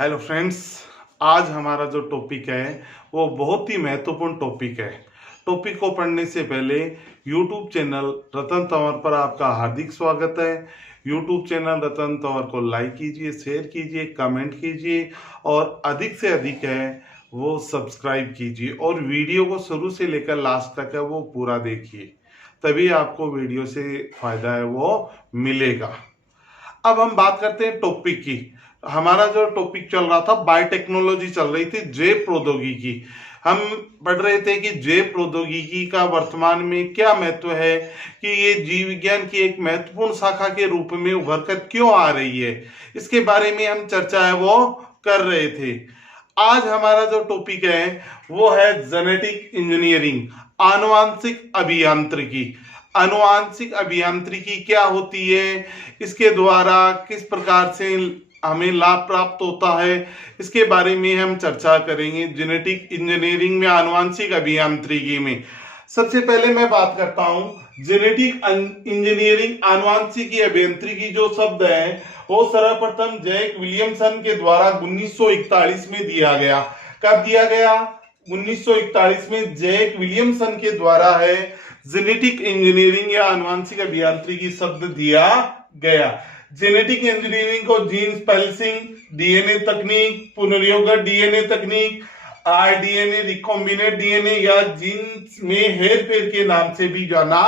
Hello friends. आज हमारा जो टॉपिक है वो बहुत ही महत्वपूर्ण टॉपिक है। टॉपिक को पढ़ने से पहले यूट्यूब चैनल रतन तंवर पर आपका हार्दिक स्वागत है। यूट्यूब चैनल रतन तंवर को लाइक कीजिए, शेयर कीजिए, कमेंट कीजिए और अधिक से अधिक है वो सब्सक्राइब कीजिए और वीडियो को शुरू से लेकर लास्ट तक है वो पूरा देखिए, तभी आपको वीडियो से फायदा है वो मिलेगा। अब हम बात करते हैं टॉपिक की। हमारा जो टॉपिक चल रहा था बायोटेक्नोलॉजी चल रही थी, जैव प्रौद्योगिकी। हम पढ़ रहे थे कि जैव प्रौद्योगिकी का वर्तमान में क्या महत्व है, कि ये जीव विज्ञान की एक महत्वपूर्ण शाखा के रूप में उभर कर क्यों आ रही है, इसके बारे में हम चर्चा है वो कर रहे थे। आज हमारा जो टॉपिक है वो है जेनेटिक इंजीनियरिंग, आनुवांशिक अभियांत्रिकी। आनुवांशिक अभियांत्रिकी क्या होती है, इसके द्वारा किस प्रकार से हमें लाभ प्राप्त होता है, इसके बारे में हम चर्चा करेंगे। जेनेटिक इंजीनियरिंग में, आनुवांशिक अभियांत्रिकी में सबसे पहले मैं बात करता हूं जेनेटिक इंजीनियरिंग, आनुवांशिकी अभियांत्रिकी। जो शब्द है वो सर्वप्रथम जैक विलियमसन के द्वारा 1941 में दिया गया। कब दिया गया? 1941 में जैक विलियमसन के द्वारा है जेनेटिक इंजीनियरिंग या आनुवांशिक अभियांत्रिकी शब्द दिया गया। जेनेटिक इंजीनियरिंग को जीन स्पेलिंग, डीएनए तकनीक, पुनर्योगक डीएनए तकनीक, आरडीएनए, रिकॉम्बिनेट डीएनए या जीन में हेरफेर के नाम से भी जाना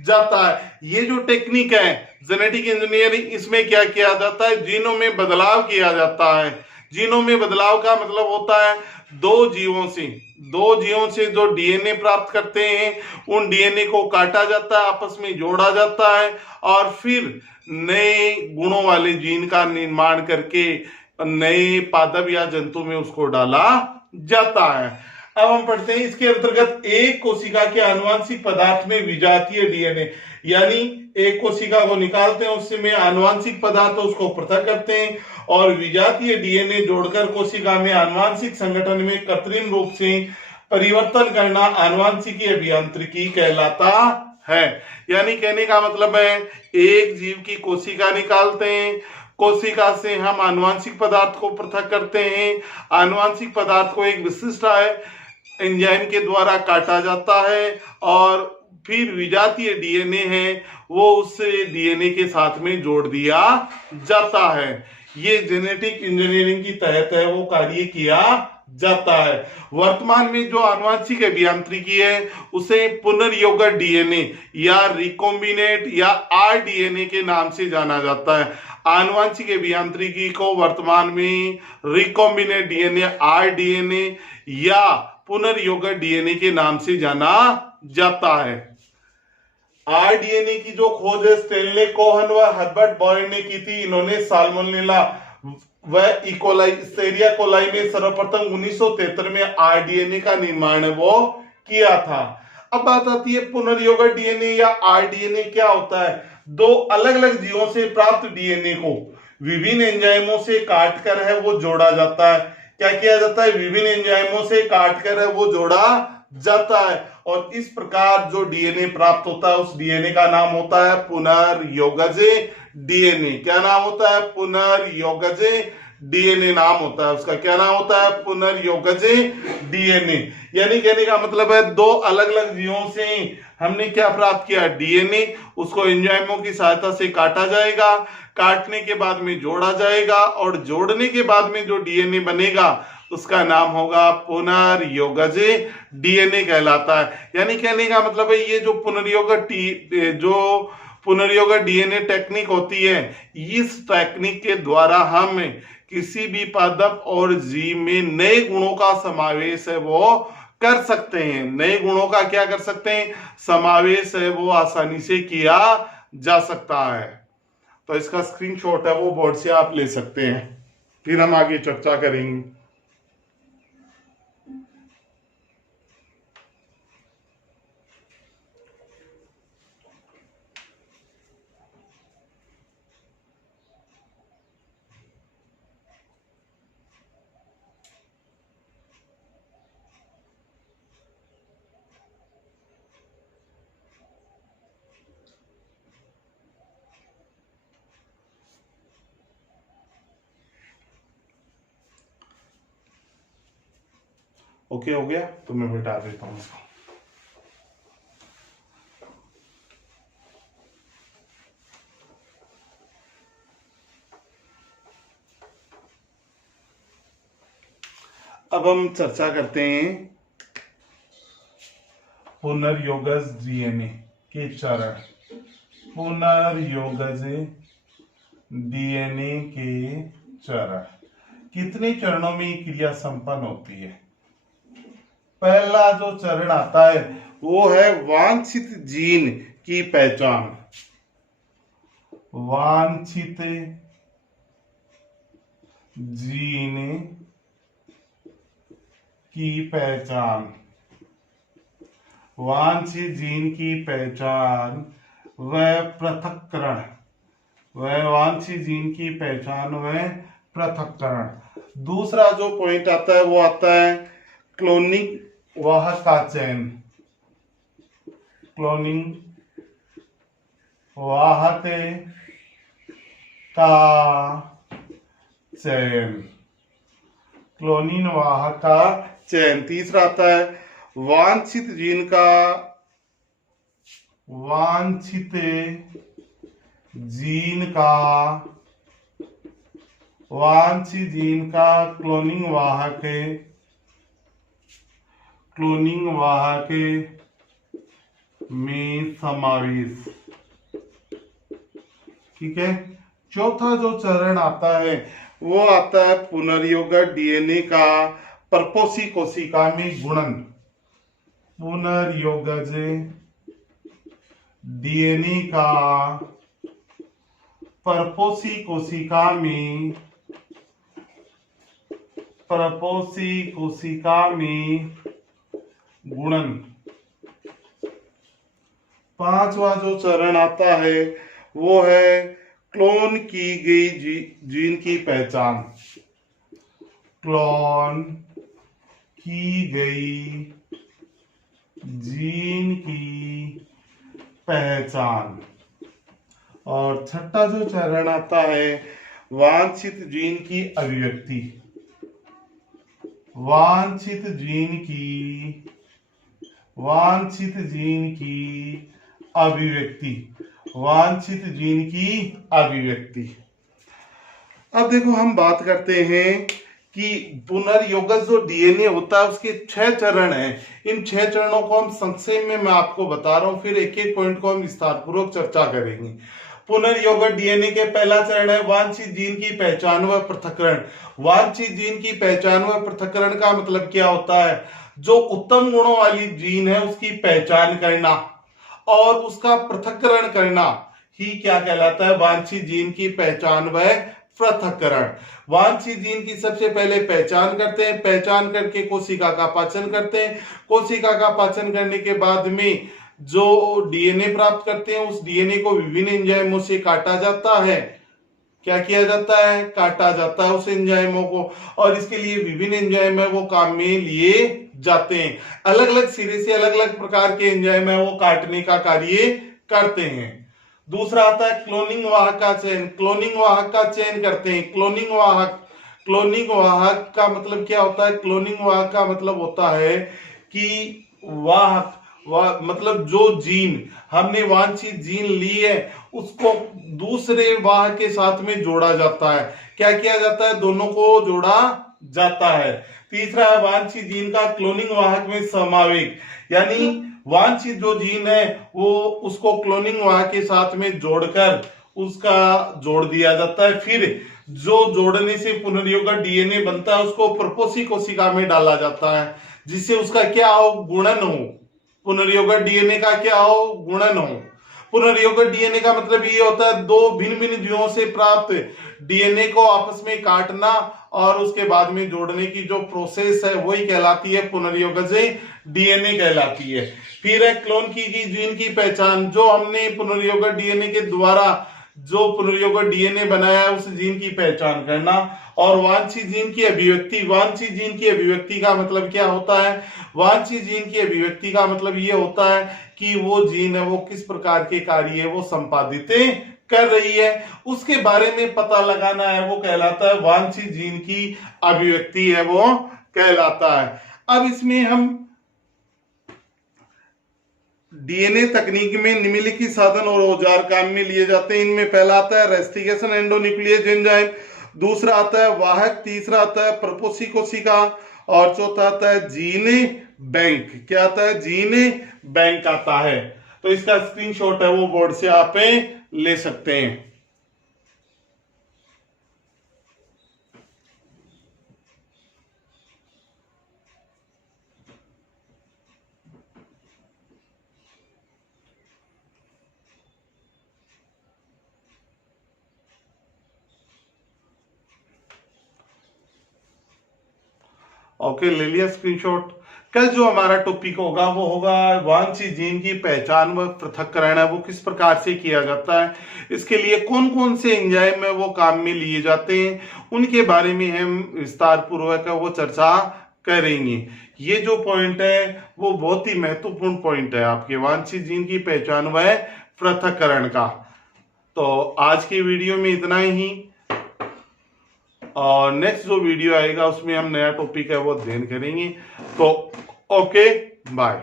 जाता है। ये जो टेक्निक है जेनेटिक इंजीनियरिंग, इसमें क्या किया जाता है? जीनों में बदलाव किया जाता है। जीनों में बदलाव का मतलब होता है दो जीवों से जो डीएनए प्राप्त करते हैं उन डीएनए को काटा जाता है, आपस में जोड़ा जाता है और फिर नए गुणों वाले जीन का निर्माण करके नए पादप या जंतु में उसको डाला जाता है। अब हम पढ़ते हैं इसके अंतर्गत एक कोशिका के आनुवांशिक पदार्थ में विजातीय डीएनए, यानी एक कोशिका को निकालते हैं, उससे में आनुवांशिक पदार्थ उसको पृथक करते हैं और विजातीय डीएनए जोड़कर कोशिका में आनुवांशिक संगठन में कृत्रिम रूप से परिवर्तन करना आनुवांशिकी अभियांत्रिकी कहलाता है। यानी कहने का मतलब है, एक जीव की कोशिका निकालते हैं, कोशिका से हम आनुवांशिक पदार्थ को पृथक करते हैं, आनुवांशिक पदार्थ को एक विशिष्ट एंजाइम के द्वारा काटा जाता है और फिर विजातीय डीएनए है वो उस डीएनए के साथ में जोड़ दिया जाता है। ये जेनेटिक इंजीनियरिंग की तहत है वो कार्य किया जाता है। वर्तमान में जो आनुवांशिक अभियांत्रिकी है उसे पुनर्योगक डीएनए या रिकॉम्बिनेट या आरडीएनए के नाम से जाना जाता है। आनुवांशिक अभियांत्रिकी को वर्तमान में रिकॉम्बिनेट डीएनए, आरडीएनए या पुनर्योगक डीएनए के नाम से जाना जाता है। आरडीएनए की जो खोज है स्टेनले कोहन व हर्बर्ट बॉयर ने की थी। इन्होंने साल्मोनेला व इकोलाई, एस्चेरिचिया कोलाई में सर्वप्रथम 1973 में आरडीएनए का निर्माण वो किया था। अब बात आती है पुनर्योगक डीएनए या आरडीएनए क्या होता है। दो अलग अलग जीवों से प्राप्त डीएनए को विभिन्न एंजाइमों से काटकर है वो जोड़ा जाता है। क्या किया जाता है? विभिन्न एंजाइमों से काटकर है वो जोड़ा जाता है और इस प्रकार जो डीएनए प्राप्त होता है उस डीएनए का नाम होता है पुनर्योगज डीएनए। क्या नाम होता है? पुनर्योगज डीएनए नाम होता है उसका। क्या नाम होता है? पुनर्योगज डीएनए। यानी कहने का मतलब है दो अलग अलग जीवों से हमने क्या प्राप्त किया? डीएनए। उसको एंजाइमों की सहायता से काटा जाएगा, काटने के बाद में जोड़ा जाएगा और जोड़ने के बाद में जो डीएनए बनेगा उसका नाम होगा पुनर्योगज डीएनए कहलाता है। यानी कहने का मतलब है ये जो पुनर्योगक डीएनए टेक्निक होती है, इस टेक्निक के द्वारा हम किसी भी पादप और जीव में नए गुणों का समावेश है वो कर सकते हैं। नए गुणों का क्या कर सकते हैं? समावेश है वो आसानी से किया जा सकता है। तो इसका स्क्रीनशॉट है वो बोर्ड से आप ले सकते हैं, फिर हम आगे चर्चा करेंगे। ओके हो गया, तो मैं मिटा देता हूँ इसको। अब हम चर्चा करते हैं पुनर्योगज डीएनए के चरण। पुनर्योगज डीएनए के चरण, कितने चरणों में ये क्रिया संपन्न होती है? पहला जो चरण आता है वो है वांछित जीन की पहचान। वांछित जीन की पहचान। वांछित जीन की पहचान व पृथक्करण। वह वांछित जीन की पहचान व पृथक्करण। दूसरा जो पॉइंट आता है वो आता है क्लोनिंग वाहक का चयन। क्लोनिंग वाहक का चयन। क्लोनिन वाहक का चयन। तीसरा आता है वांछित जीन का वांछित जीन का वांछित जीन का क्लोनिंग वाहक में समावेश। ठीक है। चौथा जो चरण आता है वो आता है पुनर्योगज डीएनए का परपोषी कोशिका में गुणन। पुनर्योगज डीएनए का परपोषी कोशिका में गुणन। पांचवा जो चरण आता है वो है क्लोन की गई जीन की पहचान। क्लोन की गई जीन की पहचान। और छठा जो चरण आता है वांछित जीन की अभिव्यक्ति। वांछित जीन की अभिव्यक्ति। वांछित जीन की अभिव्यक्ति। अब देखो हम बात करते हैं कि पुनर्योगज जो डीएनए होता है उसके 6 चरण हैं। इन 6 चरणों को हम संक्षेप में मैं आपको बता रहा हूं, फिर एक एक पॉइंट को हम विस्तार पूर्वक चर्चा करेंगे। पुनर्योगज डीएनए के पहला चरण है वांछित जीन की पहचान व पृथक्करण। वांछित जीन की पहचान व पृथक्करण का मतलब क्या होता है? जो उत्तम गुणों वाली जीन है उसकी पहचान करना और उसका पृथक्करण करना ही क्या कहलाता है? वांछित जीन की पहचान व पृथक्करण। वांछित जीन की सबसे पहले पहचान करते हैं, पहचान करके कोशिका का पाचन करते हैं। कोशिका का पाचन करने के बाद में जो डीएनए प्राप्त करते हैं उस डीएनए को विभिन्न एंजाइमों से काटा जाता है। क्या किया जाता है? काटा जाता है उस एंजाइमों को, और इसके लिए विभिन्न एंजाइम है वो काम में लिए जाते हैं। अलग अलग सिरे से अलग अलग प्रकार के एंजाइम है वो काटने का कार्य करते हैं। दूसरा आता है क्लोनिंग वाहक का चयन। क्लोनिंग वाहक का चयन करते हैं। क्लोनिंग वाहक का मतलब क्या होता है? क्लोनिंग वाहक का मतलब होता है कि वाहक मतलब जो जीन हमने वांछित जीन ली है उसको दूसरे वाहक के साथ में जोड़ा जाता है। क्या किया जाता है? दोनों को जोड़ा जाता है। तीसरा है वांछित जीन का क्लोनिंग वाहक में समावेश, यानी वांछित जो जीन है वो उसको क्लोनिंग वाहक के साथ में जोड़कर उसका जोड़ दिया जाता है। फिर जो जोड़ने से पुनर्योगज डीएनए बनता है उसको परपोषी कोशिका में डाला जाता है, जिससे उसका क्या हो? गुणन हो। पुनर्योगज डीएनए का क्या हो? गुणन हो। पुनर्योगज डीएनए का मतलब ये होता है दो भिन्न भिन्न जीवों से प्राप्त डीएनए को आपस में काटना और उसके बाद में जोड़ने की जो प्रोसेस है वही कहलाती है पुनर्योगज डीएनए कहलाती है। फिर है क्लोन की गई जीन की पहचान। जो हमने पुनर्योगज डीएनए के द्वारा जो पुनर्योगज डीएनए बनाया है उस जीन की पहचान करना। और वांछित जीन की अभिव्यक्ति। वांछित जीन की अभिव्यक्ति का मतलब क्या होता है? वांछित जीन की अभिव्यक्ति का मतलब ये होता है कि वो जीन है वो किस प्रकार के कार्य है वो संपादित कर रही है उसके बारे में पता लगाना है, वो कहलाता है वांछित जीन की अभिव्यक्ति है वो कहलाता है। अब इसमें हम डीएनए तकनीक में निम्नलिखित साधन और औजार काम में लिए जाते हैं। इनमें पहला आता है रेस्टिकेशन एंडोन्यूक्लियस एंजाइम, दूसरा आता है वाहक, तीसरा आता है प्रपोसी कोशिका और चौथा आता है जीन बैंक। क्या आता है? जीन बैंक आता है। तो इसका स्क्रीनशॉट है वो बोर्ड से आप ले सकते हैं। ओके, ले लिया स्क्रीनशॉट। कल जो हमारा टॉपिक होगा वो होगा वांछित जीन की पहचान व पृथक्करण है वो किस प्रकार से किया जाता है, इसके लिए कौन कौन से एंजाइम है वो काम में लिए जाते हैं, उनके बारे में हम विस्तार पूर्वक वो चर्चा करेंगे। ये जो पॉइंट है वो बहुत ही महत्वपूर्ण पॉइंट है आपके वांछित जीन की पहचान व पृथक्करण का। तो आज की वीडियो में इतना ही, और नेक्स्ट जो वीडियो आएगा उसमें हम नया टॉपिक है वो अध्ययन करेंगे। तो ओके, बाय।